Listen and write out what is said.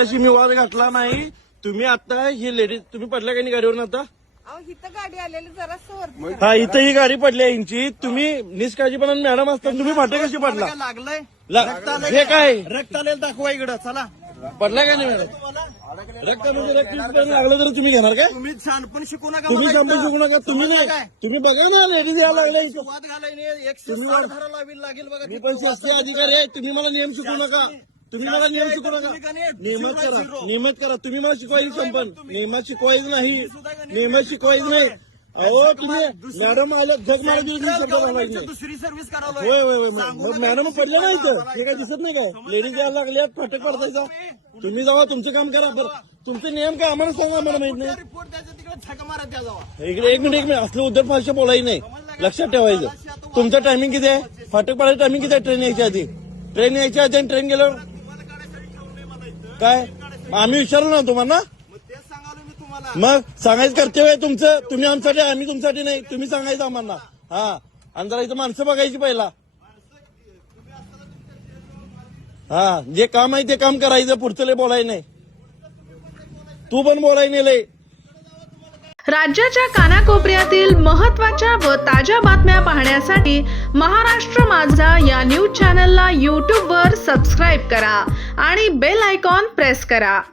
अशी मी वाद घातला नाही. तुम्ही आता ही लेडीज तुम्ही पडल्या का नाही गाडीवरून आता? इथं गाडी आलेली जरा सोर हा इथं ही गाडी पडली आहे यांची. तुम्ही निष्काळजीपणा मॅडम असताना तुम्ही फाटे कशी पडला? लागलंय हे काय रक्त आलेलं दाखवा इकडं चला. पडला काय नाही मॅडम? रक्त म्हणजे रक्त लागलं तर तुम्ही घेणार काय? तुम्ही छानपण शिकू नका तुम्ही मला संपू इथं. शकू नका. तुम्ही नाही काय? तुम्ही बघा ना लेडीज यायला लागल्या इथं. वाद घालायने 160 धारा लावी लागेल बघा. मी पण शासकीय अधिकारी आहे. तुम्ही मला नियम शिकू नका. तुम्ही मला नियम शिकू नका. नियमात करा, नियमात करा. तुम्ही मला शिकवायचं संपन्न. नियमात शिकवायचं नाही, नियमात शिकवायचं नाही. अहो तुम्ही मॅडम आल्या जग मला दिली शब्द घालायचे नाही. दुसरी सर्व्हिस करा. होय होय होय मग मॅडम पडलं नाही इथं. हे काय दिसत नाही काय? लेडीज यायला लागल्यात फाटक पडतायचा. तुम्ही जावा तुमचं काम करा. बरं तुमचे नियम काय आम्हाला सांगा. मला माहित नाही. रिपोर्ट द्यायचा तिकडे छका मारा द्या जावा. इकडे एक मिनिट असलं उद्धट फारशा बोलायचं नाही. लक्षात ठेवायचं. तुमचं टायमिंग किती आहे? फाटक पडायचं टायमिंग किती आहे? ट्रेन यायच्या आधी. ट्रेन यायच्या आधी आणि ट्रेन गेल्यावर काय? आम्ही विचारलो ना तुम्हाला. मग तेच सांगालो मी तुम्हाला. मग सांगायचं कर्तव्य आहे तुमचं. तुम्ही आमच्यासाठी आम्ही तुमच्यासाठी नाही. तुम्ही सांगायचं आम्हाला. हा आणि जरा इथं माणसं बघायची पहिला. हा जे काम आहे ते काम करायचं. पुढचं लय बोलायचं नाही. तू पण बोलायचं नाही लय. राज्याच्या कानाकोपऱ्यातील महत्त्वाच्या व ताज्या बातम्या पाहण्यासाठी महाराष्ट्र माझा या न्यूज चॅनलला यूट्यूबवर सबस्क्राईब करा आणि बेल आयकॉन प्रेस करा.